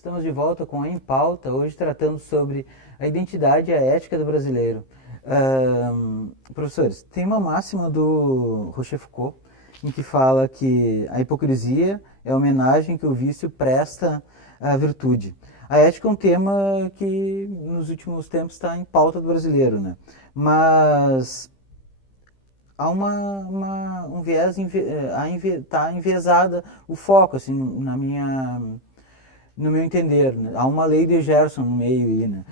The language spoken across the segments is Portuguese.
Estamos de volta com a Em Pauta, hoje tratando sobre a identidade e a ética do brasileiro. Professores, tem uma máxima do Rocher Foucault em que fala que a hipocrisia é a homenagem que o vício presta à virtude. A ética é um tema que nos últimos tempos está em pauta do brasileiro, né? Mas há um viés, está enviesada o foco, assim, no meu entender, né? Há uma lei de Gerson no meio aí, né?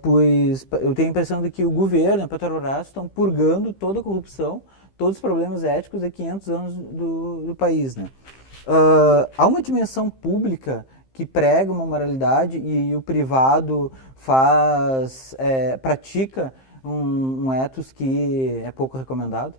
Pois eu tenho a impressão de que o governo e a Petrobras estão purgando toda a corrupção, todos os problemas éticos de 500 anos do país, né? Há uma dimensão pública que prega uma moralidade e o privado pratica um ethos que é pouco recomendado?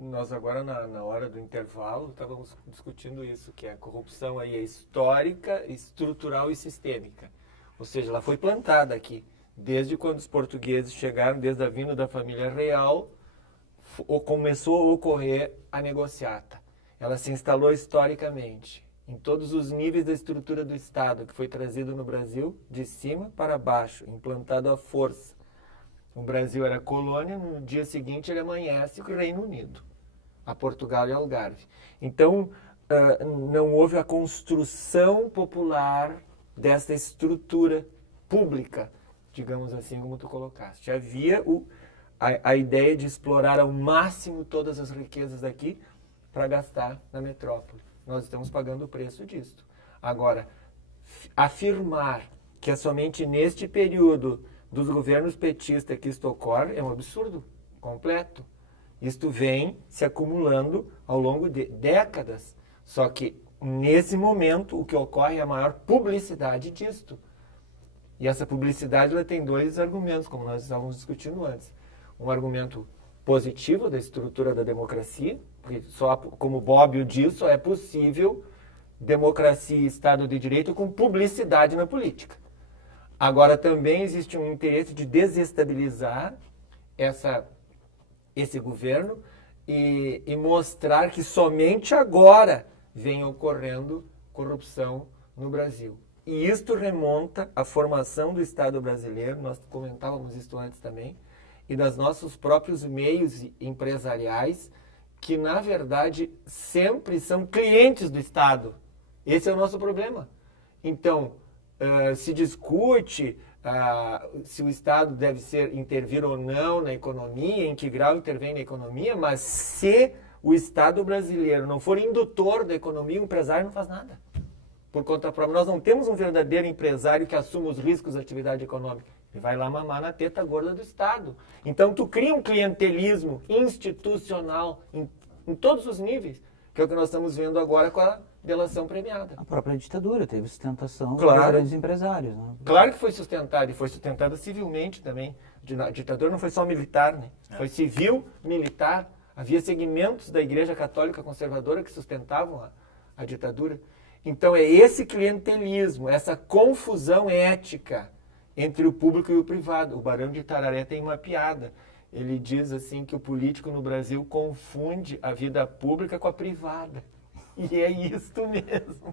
Nós agora, na hora do intervalo, estávamos discutindo isso, que a corrupção aí é histórica, estrutural e sistêmica. Ou seja, ela foi plantada aqui, desde quando os portugueses chegaram, desde a vinda da família real, começou a ocorrer a negociata. Ela se instalou historicamente, em todos os níveis da estrutura do Estado, que foi trazido no Brasil, de cima para baixo, implantado à força. O Brasil era colônia, no dia seguinte ele amanhece com o Reino Unido, a Portugal e Algarve. Então, não houve a construção popular dessa estrutura pública, digamos assim, como tu colocaste. Havia a ideia de explorar ao máximo todas as riquezas daqui para gastar na metrópole. Nós estamos pagando o preço disso. Agora, afirmar que é somente neste período dos governos petistas que isto ocorre é um absurdo completo. Isto vem se acumulando ao longo de décadas. Só que, nesse momento, o que ocorre é a maior publicidade disto. E essa publicidade ela tem dois argumentos, como nós estávamos discutindo antes. Um argumento positivo da estrutura da democracia, porque só, como Bobbio diz, só é possível democracia e Estado de Direito com publicidade na política. Agora, também existe um interesse de desestabilizar esse governo e mostrar que somente agora vem ocorrendo corrupção no Brasil. E isto remonta à formação do Estado brasileiro, nós comentávamos isso antes também, e dos nossos próprios meios empresariais, que, na verdade, sempre são clientes do Estado. Esse é o nosso problema. Então, se discute se o Estado deve intervir ou não na economia, em que grau intervém na economia, mas se o Estado brasileiro não for indutor da economia, o empresário não faz nada. Por conta própria, nós não temos um verdadeiro empresário que assuma os riscos da atividade econômica. Ele vai lá mamar na teta gorda do Estado. Então, tu cria um clientelismo institucional em todos os níveis, que é o que nós estamos vendo agora com a delação premiada. A própria ditadura teve sustentação de Claro. grandes empresários, né? Claro que foi sustentada, e foi sustentada civilmente também. A ditadura não foi só militar, né? Foi civil, militar. Havia segmentos da Igreja Católica Conservadora que sustentavam a ditadura. Então é esse clientelismo, essa confusão ética entre o público e o privado. O Barão de Itararé tem uma piada. Ele diz assim que o político no Brasil confunde a vida pública com a privada. E é isto mesmo.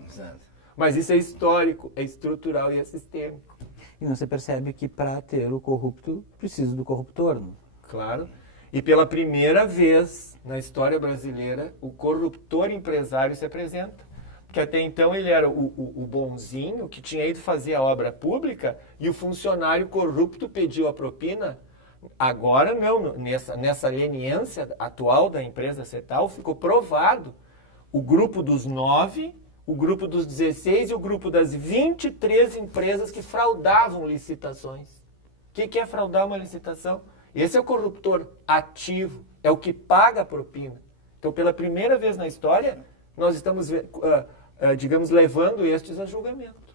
Mas isso é histórico, é estrutural e é sistêmico. E você percebe que para ter o corrupto, precisa do corruptor, né? Claro. E pela primeira vez na história brasileira, o corruptor empresário se apresenta. Porque até então ele era o bonzinho que tinha ido fazer a obra pública e o funcionário corrupto pediu a propina. Agora não, nessa leniência atual da empresa Cetal, ficou provado o grupo dos 9, o grupo dos 16 e o grupo das 23 empresas que fraudavam licitações. O que é fraudar uma licitação? Esse é o corruptor ativo, é o que paga a propina. Então, pela primeira vez na história, nós estamos, digamos, levando estes a julgamento.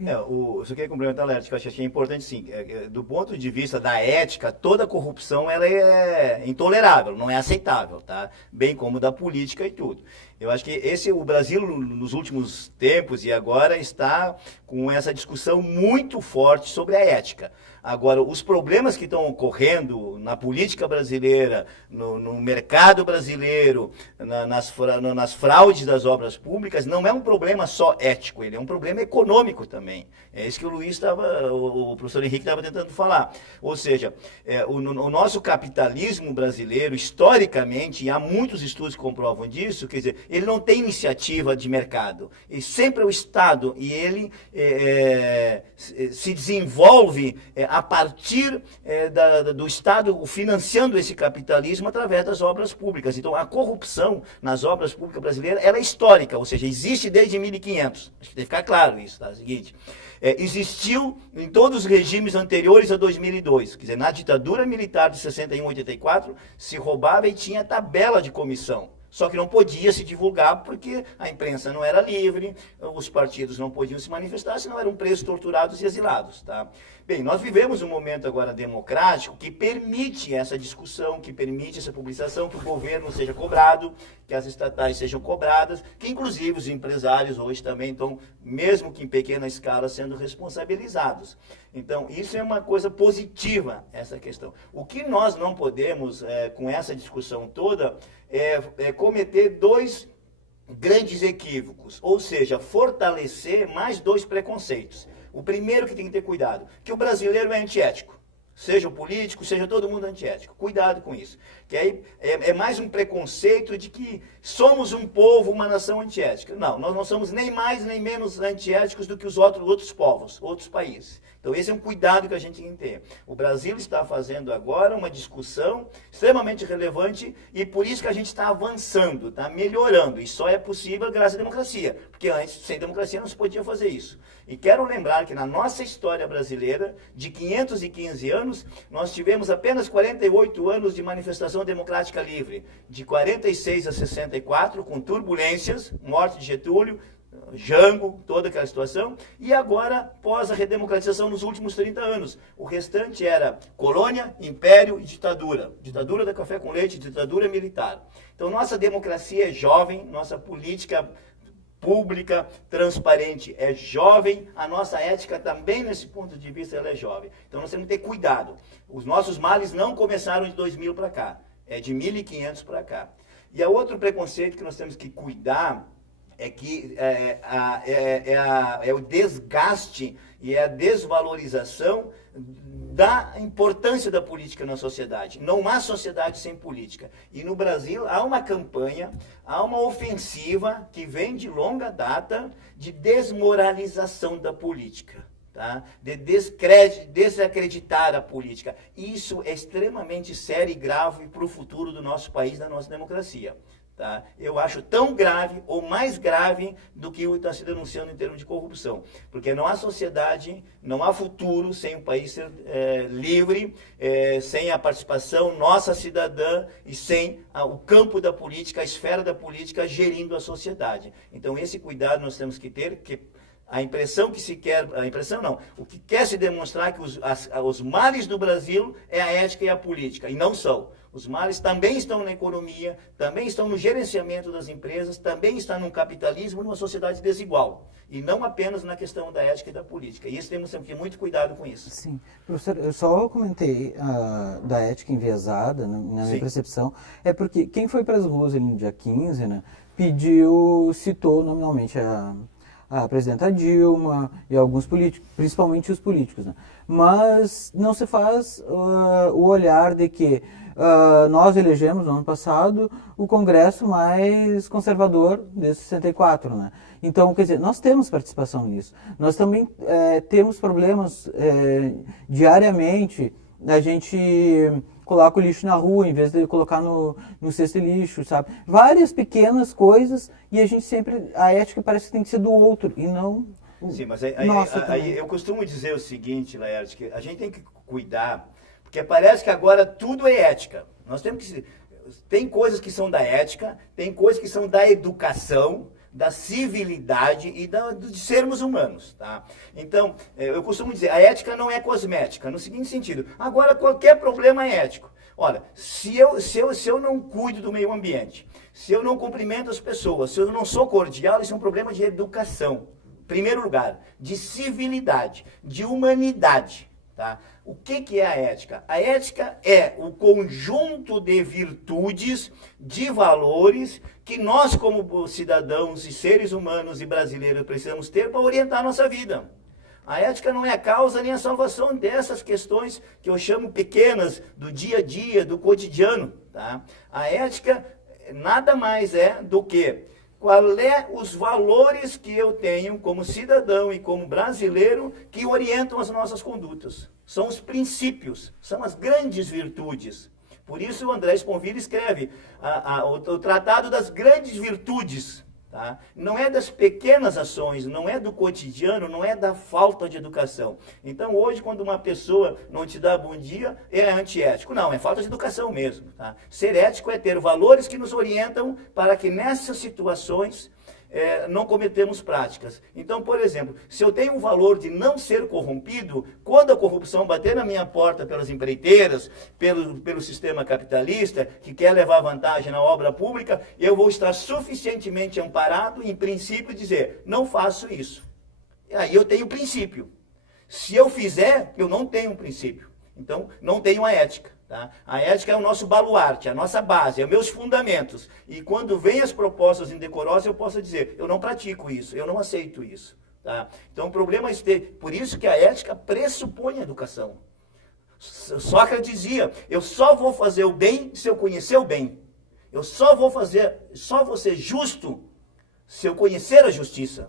Eu só queria complementar, Lerch, que eu achei importante, sim. Do ponto de vista da ética, toda corrupção ela é intolerável, não é aceitável, tá? Bem como da política e tudo. Eu acho que o Brasil, nos últimos tempos e agora, está com essa discussão muito forte sobre a ética. Agora, os problemas que estão ocorrendo na política brasileira, no mercado brasileiro, nas fraudes das obras públicas, não é um problema só ético, ele é um problema econômico também. É isso que o professor Henrique estava tentando falar. Ou seja, o nosso capitalismo brasileiro, historicamente, e há muitos estudos que comprovam disso, quer dizer, ele não tem iniciativa de mercado. E sempre é o Estado, e ele se desenvolve a partir do Estado financiando esse capitalismo através das obras públicas. Então, a corrupção nas obras públicas brasileiras, ela é histórica, ou seja, existe desde 1500. Acho que deve ficar claro isso, tá? É o seguinte, existiu em todos os regimes anteriores a 2002. Quer dizer, na ditadura militar de 61 a 84, se roubava e tinha tabela de comissão. Só que não podia se divulgar porque a imprensa não era livre, os partidos não podiam se manifestar, senão eram presos, torturados e exilados. Tá? Bem, nós vivemos um momento agora democrático que permite essa discussão, que permite essa publicação, que o governo seja cobrado, que as estatais sejam cobradas, que inclusive os empresários hoje também estão, mesmo que em pequena escala, sendo responsabilizados. Então, isso é uma coisa positiva, essa questão. O que nós não podemos, com essa discussão toda, é cometer dois grandes equívocos, ou seja, fortalecer mais dois preconceitos. O primeiro que tem que ter cuidado, que o brasileiro é antiético. Seja o político, seja todo mundo antiético. Cuidado com isso. Que aí é mais um preconceito de que somos um povo, uma nação antiética. Não, nós não somos nem mais nem menos antiéticos do que os outros povos, outros países. Então esse é um cuidado que a gente tem que ter. O Brasil está fazendo agora uma discussão extremamente relevante e por isso que a gente está avançando, está melhorando. E só é possível graças à democracia, porque antes, sem democracia, não se podia fazer isso. E quero lembrar que na nossa história brasileira, de 515 anos, nós tivemos apenas 48 anos de manifestação democrática livre. De 46 a 64, com turbulências, morte de Getúlio, Jango, toda aquela situação, e agora, pós a redemocratização nos últimos 30 anos. O restante era colônia, império e ditadura. Ditadura da café com leite, ditadura militar. Então, nossa democracia é jovem, nossa política pública, transparente, é jovem, a nossa ética também, nesse ponto de vista, ela é jovem. Então, nós temos que ter cuidado. Os nossos males não começaram de 2000 para cá, é de 1500 para cá. E a outro preconceito que nós temos que cuidar é que é o desgaste e a desvalorização da importância da política na sociedade. Não há sociedade sem política. E no Brasil há uma campanha, há uma ofensiva que vem de longa data de desmoralização da política. Tá? De desacreditar a política. Isso é extremamente sério e grave para o futuro do nosso país, da nossa democracia. Tá? Eu acho tão grave ou mais grave do que o que está se denunciando em termos de corrupção. Porque não há sociedade, não há futuro sem o país ser livre, sem a participação nossa cidadã e sem o campo da política, a esfera da política gerindo a sociedade. Então esse cuidado nós temos que ter, que a impressão que se quer, a impressão não, o que quer se demonstrar é que os males do Brasil é a ética e a política, e não são. Os males também estão na economia, também estão no gerenciamento das empresas, também estão no capitalismo, numa sociedade desigual. E não apenas na questão da ética e da política. E isso temos que ter muito cuidado com isso. Sim. Professor, eu só comentei da ética enviesada, na minha percepção, é porque quem foi para as ruas no dia 15, né, citou nominalmente a presidenta Dilma e alguns políticos, principalmente os políticos, né? Mas não se faz o olhar de que nós elegemos no ano passado o Congresso mais conservador desde 64, né? Então, quer dizer, nós temos participação nisso. Nós também temos problemas diariamente. A gente coloca o lixo na rua em vez de colocar no cesto de lixo, sabe? Várias pequenas coisas e a gente sempre, a ética parece que tem que ser do outro e não Sim, mas aí eu costumo dizer o seguinte, Laerte, que a gente tem que cuidar, porque parece que agora tudo é ética. Nós temos que... Tem coisas que são da ética, tem coisas que são da educação, da civilidade e de sermos humanos, tá? Então, eu costumo dizer, a ética não é cosmética, no seguinte sentido, agora qualquer problema é ético. Olha, se eu não cuido do meio ambiente, se eu não cumprimento as pessoas, se eu não sou cordial, isso é um problema de educação. Primeiro lugar, de civilidade, de humanidade. Tá? O que é a ética? A ética é o conjunto de virtudes, de valores que nós, como cidadãos e seres humanos e brasileiros, precisamos ter para orientar a nossa vida. A ética não é a causa nem a salvação dessas questões que eu chamo pequenas, do dia a dia, do cotidiano. Tá? A ética nada mais é do que qual é os valores que eu tenho como cidadão e como brasileiro que orientam as nossas condutas. São os princípios, são as grandes virtudes. Por isso o André Sponville escreve o Tratado das Grandes Virtudes. Tá? Não é das pequenas ações, não é do cotidiano, não é da falta de educação. Então hoje quando uma pessoa não te dá bom dia, é antiético. Não, é falta de educação mesmo. Tá? Ser ético é ter valores que nos orientam para que nessas situações não cometemos práticas. Então, por exemplo, se eu tenho o valor de não ser corrompido, quando a corrupção bater na minha porta pelas empreiteiras, pelo sistema capitalista, que quer levar vantagem na obra pública, eu vou estar suficientemente amparado, em princípio, dizer, não faço isso. E aí eu tenho princípio. Se eu fizer, eu não tenho um princípio. Então, não tenho a ética. Tá? A ética é o nosso baluarte, a nossa base, é os meus fundamentos. E quando vem as propostas indecorosas, eu posso dizer, eu não pratico isso, eu não aceito isso. Tá? Então o problema é por isso que a ética pressupõe a educação. Sócrates dizia, eu só vou fazer o bem se eu conhecer o bem. Eu só vou ser justo se eu conhecer a justiça.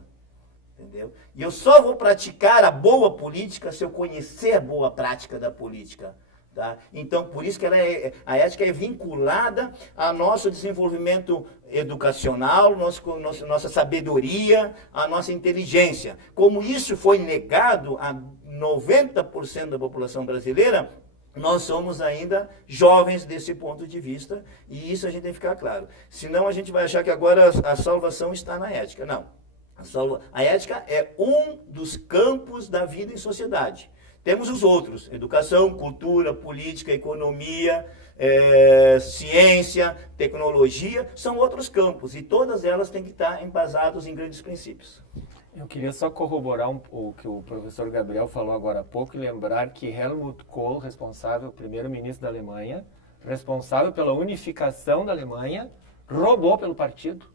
Entendeu? E eu só vou praticar a boa política se eu conhecer a boa prática da política. Tá? Então, por isso que a ética é vinculada ao nosso desenvolvimento educacional, nossa sabedoria, a nossa inteligência. Como isso foi negado a 90% da população brasileira, nós somos ainda jovens desse ponto de vista, e isso a gente tem que ficar claro. Senão a gente vai achar que agora a salvação está na ética. Não. A ética é um dos campos da vida em sociedade. Temos os outros, educação, cultura, política, economia, ciência, tecnologia, são outros campos, e todas elas têm que estar embasadas em grandes princípios. Eu queria só corroborar o que o professor Gabriel falou agora há pouco e lembrar que Helmut Kohl, responsável, primeiro-ministro da Alemanha, responsável pela unificação da Alemanha, roubou pelo partido.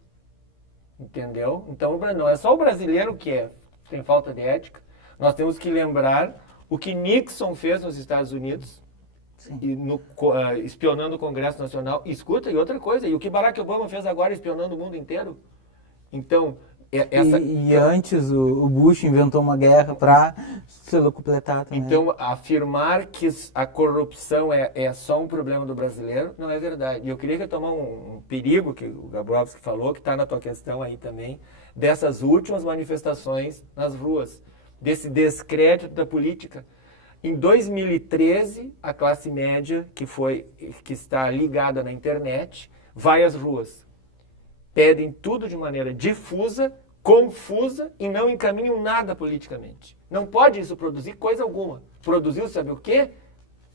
Entendeu? Então não é só o brasileiro que tem falta de ética, nós temos que lembrar o que Nixon fez nos Estados Unidos, e espionando o Congresso Nacional. Escuta, e outra coisa, e o que Barack Obama fez agora espionando o mundo inteiro. Então, E antes o Bush inventou uma guerra para se locupletar também. Então, afirmar que a corrupção é só um problema do brasileiro não é verdade. E eu queria retomar um perigo que o Gabrowski falou, que está na tua questão aí também, dessas últimas manifestações nas ruas, desse descrédito da política. Em 2013, a classe média, que está ligada na internet, vai às ruas. Pedem tudo de maneira difusa, confusa e não encaminham nada politicamente. Não pode isso produzir coisa alguma. Produziu, sabe o quê?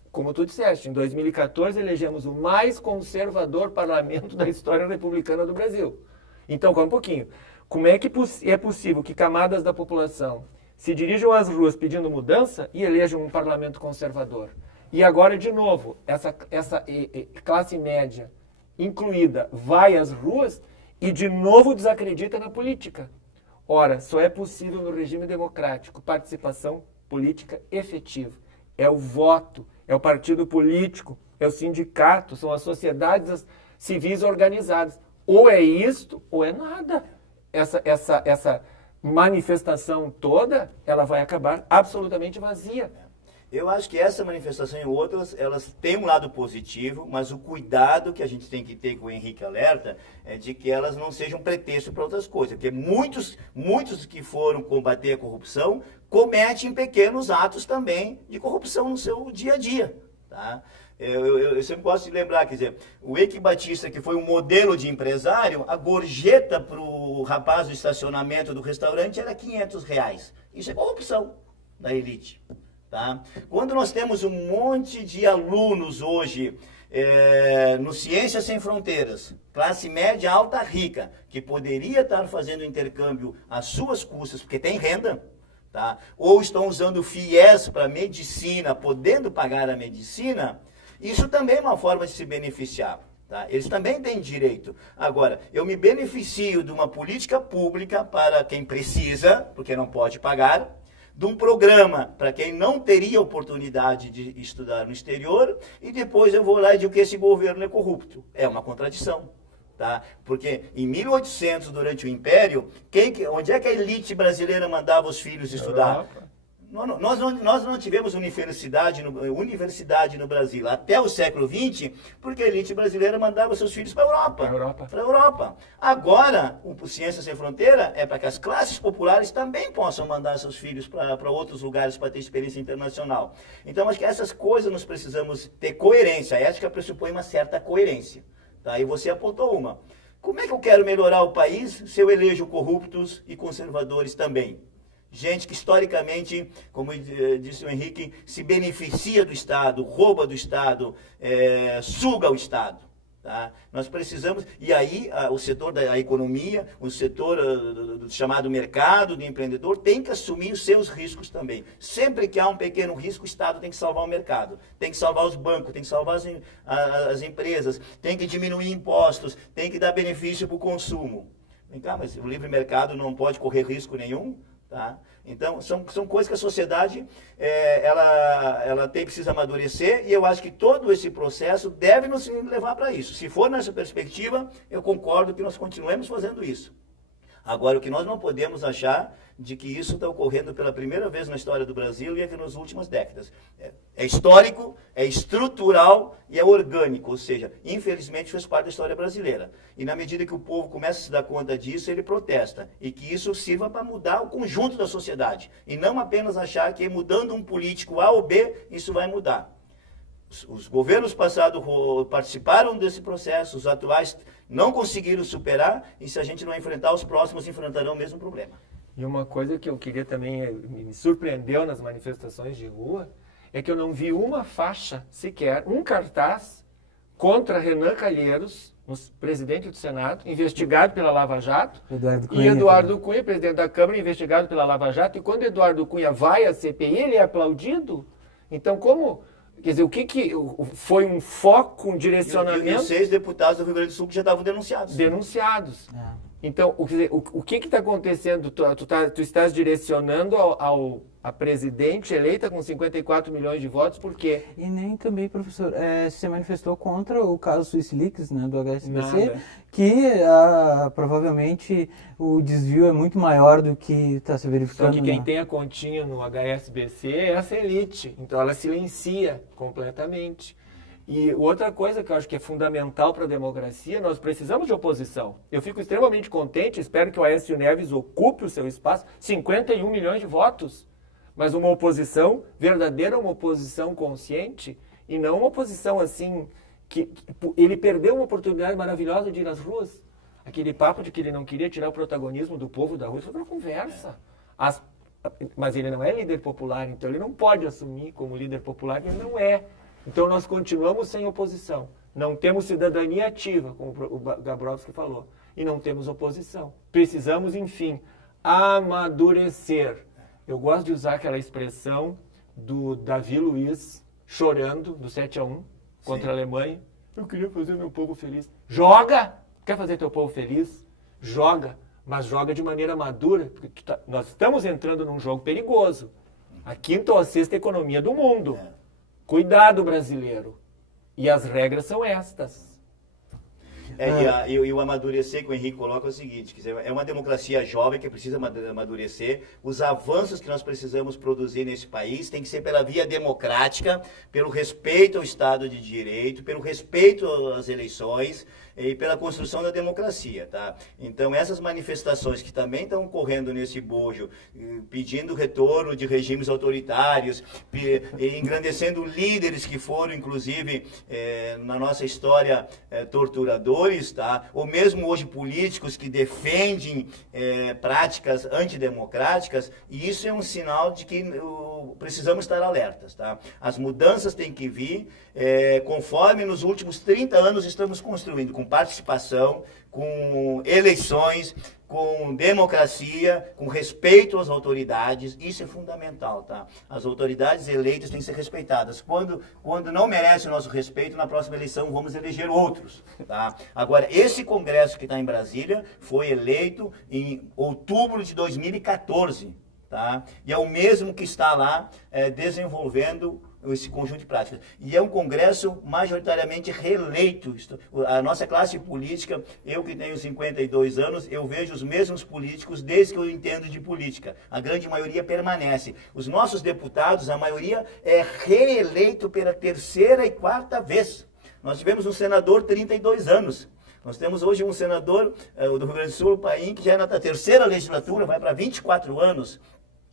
Como tu disseste, em 2014 elegemos o mais conservador parlamento da história republicana do Brasil. Então, calma um pouquinho. Como é que é possível que camadas da população se dirijam às ruas pedindo mudança e elejam um parlamento conservador? E agora, de novo, essa classe média incluída vai às ruas e, de novo, desacredita na política. Ora, só é possível no regime democrático participação política efetiva. É o voto, é o partido político, é o sindicato, são as sociedades civis organizadas. Ou é isto, ou é nada. Essa manifestação toda, ela vai acabar absolutamente vazia. Eu acho que essa manifestação e outras, elas têm um lado positivo, mas o cuidado que a gente tem que ter com o Henrique alerta é de que elas não sejam pretexto para outras coisas. Porque muitos que foram combater a corrupção cometem pequenos atos também de corrupção no seu dia a dia. Tá? Eu sempre gosto de lembrar, quer dizer, o Eike Batista, que foi um modelo de empresário, a gorjeta para o rapaz do estacionamento do restaurante era R$500. Isso é corrupção da elite. Tá? Quando nós temos um monte de alunos hoje no Ciências Sem Fronteiras, classe média alta rica, que poderia estar fazendo intercâmbio às suas custas, porque tem renda, tá? Ou estão usando FIES para medicina, podendo pagar a medicina, isso também é uma forma de se beneficiar. Tá? Eles também têm direito. Agora, eu me beneficio de uma política pública para quem precisa, porque não pode pagar, de um programa para quem não teria oportunidade de estudar no exterior, e depois eu vou lá e digo que esse governo é corrupto. É uma contradição. Tá? Porque em 1800, durante o Império, onde é que a elite brasileira mandava os filhos estudar? Nós não tivemos universidade no Brasil até o século XX, porque a elite brasileira mandava seus filhos para a Europa. Agora, o Ciências Sem Fronteira é para que as classes populares também possam mandar seus filhos para outros lugares para ter experiência internacional. Então, acho que essas coisas nós precisamos ter coerência. A ética pressupõe uma certa coerência. Tá? E você apontou uma. Como é que eu quero melhorar o país se eu elejo corruptos e conservadores também? Gente que historicamente, como disse o Henrique, se beneficia do Estado, rouba do Estado, suga o Estado. Tá? Nós precisamos, e aí o setor da economia, o setor do chamado mercado, do empreendedor, tem que assumir os seus riscos também. Sempre que há um pequeno risco, o Estado tem que salvar o mercado, tem que salvar os bancos, tem que salvar as empresas, tem que diminuir impostos, tem que dar benefício para o consumo. Vem cá, mas o livre mercado não pode correr risco nenhum? Tá? Então, são coisas que a sociedade ela precisa amadurecer, e eu acho que todo esse processo deve nos levar para isso. Se for nessa perspectiva, eu concordo que nós continuemos fazendo isso. Agora, o que nós não podemos achar de que isso está ocorrendo pela primeira vez na história do Brasil e aqui nas últimas décadas. É histórico, é estrutural e é orgânico, ou seja, infelizmente fez parte da história brasileira. E na medida que o povo começa a se dar conta disso, ele protesta. E que isso sirva para mudar o conjunto da sociedade. E não apenas achar que mudando um político A ou B, isso vai mudar. Os governos passados participaram desse processo, os atuais não conseguiram superar, e se a gente não enfrentar, os próximos enfrentarão o mesmo problema. E uma coisa que eu queria também, me surpreendeu nas manifestações de rua, é que eu não vi uma faixa sequer, um cartaz contra Renan Calheiros, presidente do Senado, investigado pela Lava Jato, e Eduardo Cunha, presidente da Câmara, investigado pela Lava Jato, e quando Eduardo Cunha vai à CPI, ele é aplaudido. Então, como... Quer dizer, o que foi um foco, um direcionamento... E os 6 deputados do Rio Grande do Sul que já estavam denunciados. Então, o que está acontecendo? Tu estás direcionando a presidente eleita com 54 milhões de votos, por quê? E nem também, professor, se manifestou contra o caso SwissLeaks, né, do HSBC, Nada. que provavelmente o desvio é muito maior do que está se verificando. Só que quem tem a continha no HSBC é essa elite, então ela silencia completamente. E outra coisa que eu acho que é fundamental para a democracia, nós precisamos de oposição. Eu fico extremamente contente, espero que o Aécio Neves ocupe o seu espaço, 51 milhões de votos. Mas uma oposição verdadeira, uma oposição consciente, e não uma oposição assim, que ele perdeu uma oportunidade maravilhosa de ir às ruas. Aquele papo de que ele não queria tirar o protagonismo do povo da rua, isso foi uma conversa. Mas ele não é líder popular, então ele não pode assumir como líder popular, ele não é. Então nós continuamos sem oposição. Não temos cidadania ativa, como o Gabrowski falou, e não temos oposição. Precisamos, enfim, amadurecer. Eu gosto de usar aquela expressão do Davi Luiz chorando do 7-1 contra a Alemanha. Eu queria fazer meu povo feliz. Joga! Quer fazer teu povo feliz? Joga, mas joga de maneira madura, porque nós estamos entrando num jogo perigoso. A quinta ou a sexta economia do mundo. Cuidado, brasileiro. E as regras são estas. E o amadurecer que o Henrique coloca é o seguinte, quer dizer, é uma democracia jovem que precisa amadurecer. Os avanços que nós precisamos produzir nesse país tem que ser pela via democrática, pelo respeito ao Estado de Direito, pelo respeito às eleições e pela construção da democracia, tá? Então, essas manifestações que também estão ocorrendo nesse bojo, pedindo retorno de regimes autoritários, engrandecendo líderes que foram, inclusive, na nossa história, torturadores, tá? Ou mesmo hoje políticos que defendem práticas antidemocráticas, e isso é um sinal de que precisamos estar alertas, tá? As mudanças têm que vir conforme nos últimos 30 anos estamos construindo, com participação, com eleições, com democracia, com respeito às autoridades. Isso é fundamental, tá? As autoridades eleitas têm que ser respeitadas. Quando não merece o nosso respeito, na próxima eleição vamos eleger outros, tá? Agora, esse Congresso que está em Brasília foi eleito em outubro de 2014, tá? E é o mesmo que está lá desenvolvendo esse conjunto de práticas. E é um congresso majoritariamente reeleito. A nossa classe política, eu que tenho 52 anos, eu vejo os mesmos políticos desde que eu entendo de política. A grande maioria permanece. Os nossos deputados, a maioria é reeleito pela terceira e quarta vez. Nós tivemos um senador 32 anos. Nós temos hoje um senador do Rio Grande do Sul, o Paim, que já é na terceira legislatura, vai para 24 anos.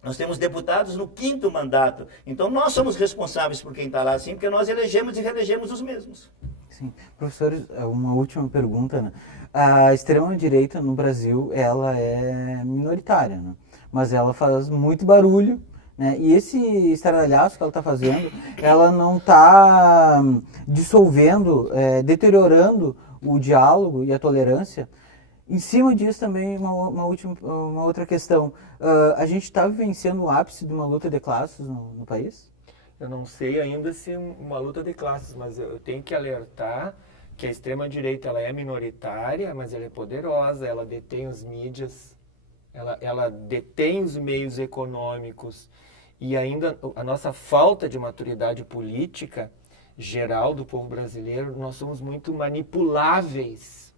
Nós temos deputados no 5º mandato. Então, nós somos responsáveis por quem está lá, sim, porque nós elegemos e reelegemos os mesmos. Sim. Professor, uma última pergunta, né? A extrema-direita no Brasil, ela é minoritária, né? Mas ela faz muito barulho, né? E esse estardalhaço que ela está fazendo, ela não está dissolvendo, deteriorando o diálogo e a tolerância. Em cima disso também, uma outra questão. A gente está vivenciando o ápice de uma luta de classes no país? Eu não sei ainda se uma luta de classes, mas eu tenho que alertar que a extrema-direita ela é minoritária, mas ela é poderosa, ela detém os mídias, ela detém os meios econômicos e ainda a nossa falta de maturidade política geral do povo brasileiro, nós somos muito manipuláveis.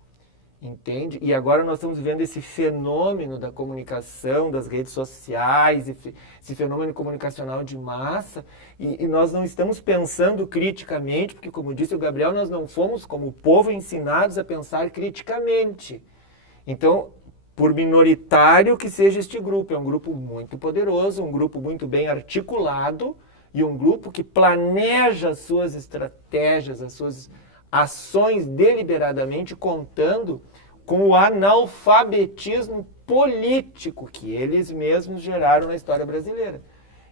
Entende? E agora nós estamos vendo esse fenômeno da comunicação, das redes sociais, esse fenômeno comunicacional de massa, e nós não estamos pensando criticamente, porque, como disse o Gabriel, nós não fomos, como povo, ensinados a pensar criticamente. Então, por minoritário que seja este grupo, é um grupo muito poderoso, um grupo muito bem articulado, e um grupo que planeja as suas estratégias, as suas ações deliberadamente, contando com o analfabetismo político que eles mesmos geraram na história brasileira.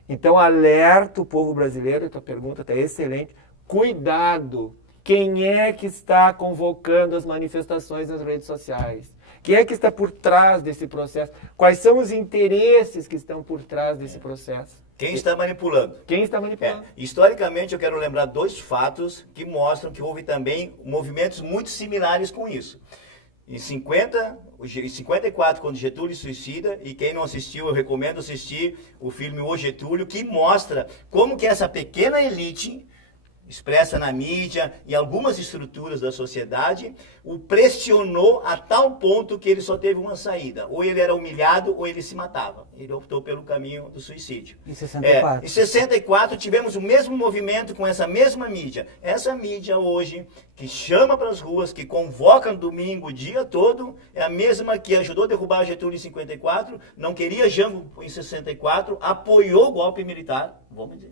Então, alerta o povo brasileiro, a tua pergunta está excelente, cuidado, quem é que está convocando as manifestações nas redes sociais? Quem é que está por trás desse processo? Quais são os interesses que estão por trás desse processo? Quem está manipulando? Quem está manipulando? Historicamente, eu quero lembrar 2 fatos que mostram que houve também movimentos muito similares com isso. Em 54, quando Getúlio suicida, e quem não assistiu, eu recomendo assistir o filme O Getúlio, que mostra como que essa pequena elite, expressa na mídia e algumas estruturas da sociedade, o pressionou a tal ponto que ele só teve uma saída. Ou ele era humilhado ou ele se matava. Ele optou pelo caminho do suicídio. Em 64. Em 64 tivemos o mesmo movimento com essa mesma mídia. Essa mídia hoje, que chama para as ruas, que convoca no domingo o dia todo, é a mesma que ajudou a derrubar Getúlio em 54, não queria Jango em 64, apoiou o golpe militar,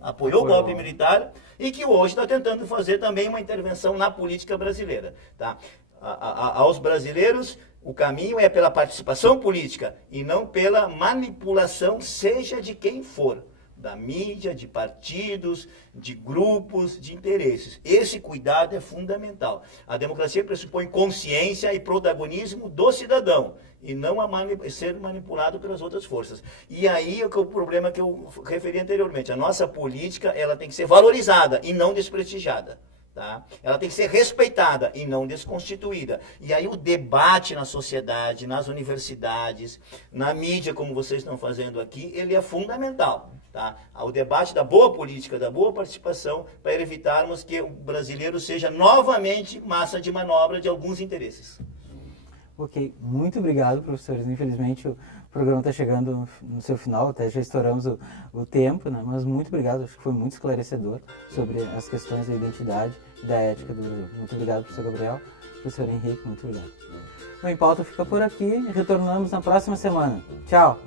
apoiou o golpe militar, e que hoje está tentando fazer também uma intervenção na política brasileira. Tá? Aos brasileiros, o caminho é pela participação política e não pela manipulação, seja de quem for. Da mídia, de partidos, de grupos, de interesses. Esse cuidado é fundamental. A democracia pressupõe consciência e protagonismo do cidadão, e não ser manipulado pelas outras forças. E aí é o problema que eu referi anteriormente. A nossa política ela tem que ser valorizada e não desprestigiada. Tá? Ela tem que ser respeitada e não desconstituída. E aí o debate na sociedade, nas universidades, na mídia, como vocês estão fazendo aqui, ele é fundamental. Tá? O debate da boa política, da boa participação, para evitarmos que o brasileiro seja novamente massa de manobra de alguns interesses. Ok, muito obrigado, professores. Infelizmente o programa está chegando no seu final, até já estouramos o tempo, né? Mas muito obrigado, acho que foi muito esclarecedor sobre as questões da identidade e da ética do Brasil. Muito obrigado, professor Gabriel, professor Henrique, muito obrigado. O Em Pauta fica por aqui, retornamos na próxima semana. Tchau!